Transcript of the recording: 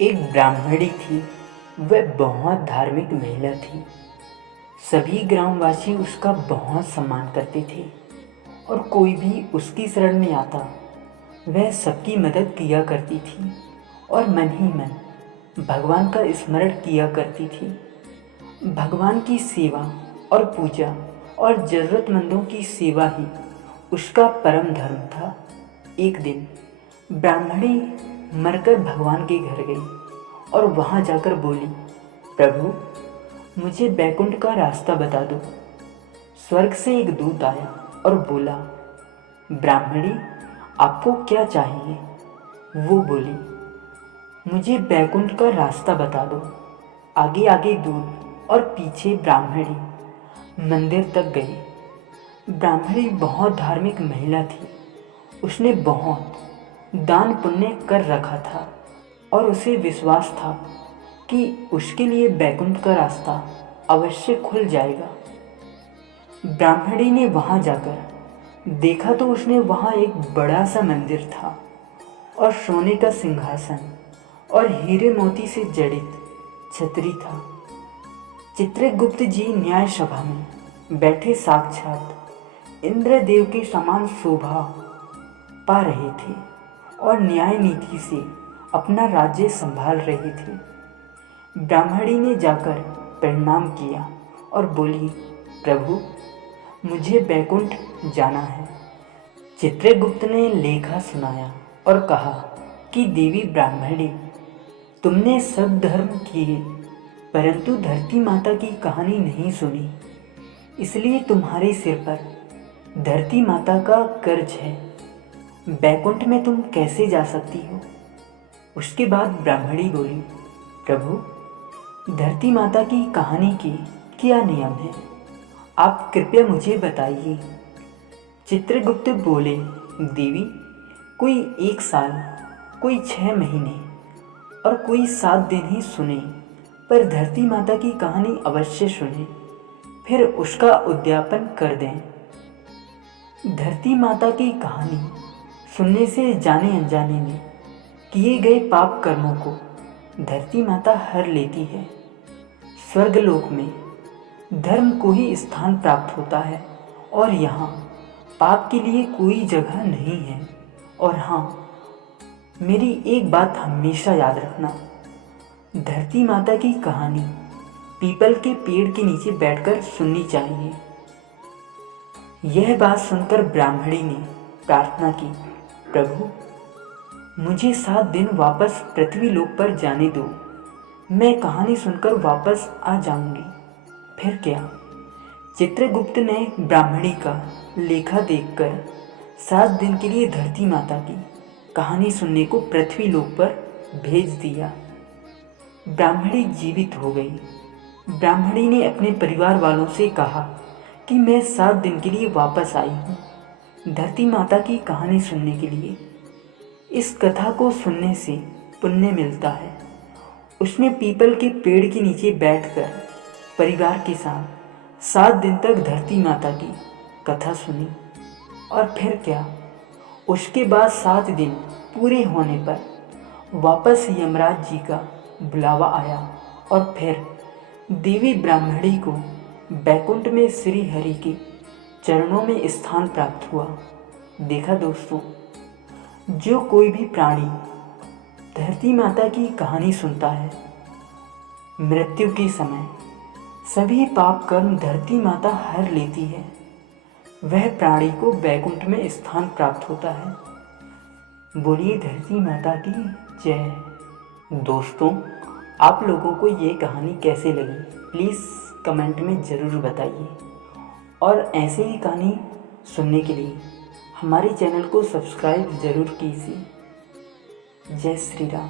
एक ब्राह्मणी थी। वह बहुत धार्मिक महिला थी। सभी ग्रामवासी उसका बहुत सम्मान करते थे और कोई भी उसकी शरण में आता वह सबकी मदद किया करती थी और मन ही मन भगवान का स्मरण किया करती थी। भगवान की सेवा और पूजा और ज़रूरतमंदों की सेवा ही उसका परम धर्म था। एक दिन ब्राह्मणी मरकर भगवान के घर गई और वहाँ जाकर बोली, प्रभु मुझे बैकुंठ का रास्ता बता दो। स्वर्ग से एक दूत आया और बोला, ब्राह्मणी आपको क्या चाहिए? वो बोली, मुझे बैकुंठ का रास्ता बता दो। आगे आगे दूत और पीछे ब्राह्मणी मंदिर तक गई। ब्राह्मणी बहुत धार्मिक महिला थी। उसने बहुत दान पुण्य कर रखा था और उसे विश्वास था कि उसके लिए बैकुंठ का रास्ता अवश्य खुल जाएगा। ब्राह्मणी ने वहाँ जाकर देखा तो उसने वहाँ एक बड़ा सा मंदिर था और सोने का सिंहासन और हीरे मोती से जड़ित छतरी था। चित्रगुप्त जी न्याय सभा में बैठे साक्षात इंद्रदेव के समान शोभा पा रहे थे और न्याय नीति से अपना राज्य संभाल रहे थे। ब्राह्मणी ने जाकर प्रणाम किया और बोली, प्रभु मुझे बैकुंठ जाना है। चित्रगुप्त ने लेखा सुनाया और कहा कि देवी ब्राह्मणी, तुमने सब धर्म किए परंतु धरती माता की कहानी नहीं सुनी, इसलिए तुम्हारे सिर पर धरती माता का कर्ज है। बैकुंठ में तुम कैसे जा सकती हो? उसके बाद ब्राह्मणी बोली, प्रभु धरती माता की कहानी की क्या नियम है, आप कृपया मुझे बताइए। चित्रगुप्त बोले, देवी कोई 1 साल, कोई 6 महीने और कोई 7 दिन ही सुने, पर धरती माता की कहानी अवश्य सुने, फिर उसका उद्यापन कर दें। धरती माता की कहानी सुनने से जाने अनजाने में किए गए पाप कर्मों को धरती माता हर लेती है। स्वर्गलोक में धर्म को ही स्थान प्राप्त होता है और यहाँ पाप के लिए कोई जगह नहीं है। और हाँ, मेरी एक बात हमेशा याद रखना, धरती माता की कहानी पीपल के पेड़ के नीचे बैठकर सुननी चाहिए। यह बात सुनकर ब्राह्मणी ने प्रार्थना की, प्रभु मुझे 7 दिन वापस पृथ्वी लोक पर जाने दो, मैं कहानी सुनकर वापस आ जाऊंगी। फिर क्या? चित्रगुप्त ने ब्राह्मणी का लेखा देखकर 7 दिन के लिए धरती माता की कहानी सुनने को पृथ्वी लोक पर भेज दिया। ब्राह्मणी जीवित हो गई। ब्राह्मणी ने अपने परिवार वालों से कहा कि मैं 7 दिन के लिए वापस आई हूँ धरती माता की कहानी सुनने के लिए। इस कथा को सुनने से पुण्य मिलता है। उसने पीपल के पेड़ के नीचे बैठकर परिवार के साथ 7 दिन तक धरती माता की कथा सुनी। और फिर क्या, उसके बाद 7 दिन पूरे होने पर वापस यमराज जी का बुलावा आया और फिर देवी ब्राह्मणी को बैकुंठ में श्री हरि के चरणों में स्थान प्राप्त हुआ। देखा दोस्तों, जो कोई भी प्राणी धरती माता की कहानी सुनता है, मृत्यु के समय सभी पाप कर्म धरती माता हर लेती है। वह प्राणी को बैकुंठ में स्थान प्राप्त होता है। बोलिए धरती माता की जय। दोस्तों, आप लोगों को ये कहानी कैसे लगी प्लीज़ कमेंट में ज़रूर बताइए और ऐसे ही कहानी सुनने के लिए हमारे चैनल को सब्सक्राइब ज़रूर कीजिए। जय श्री राम।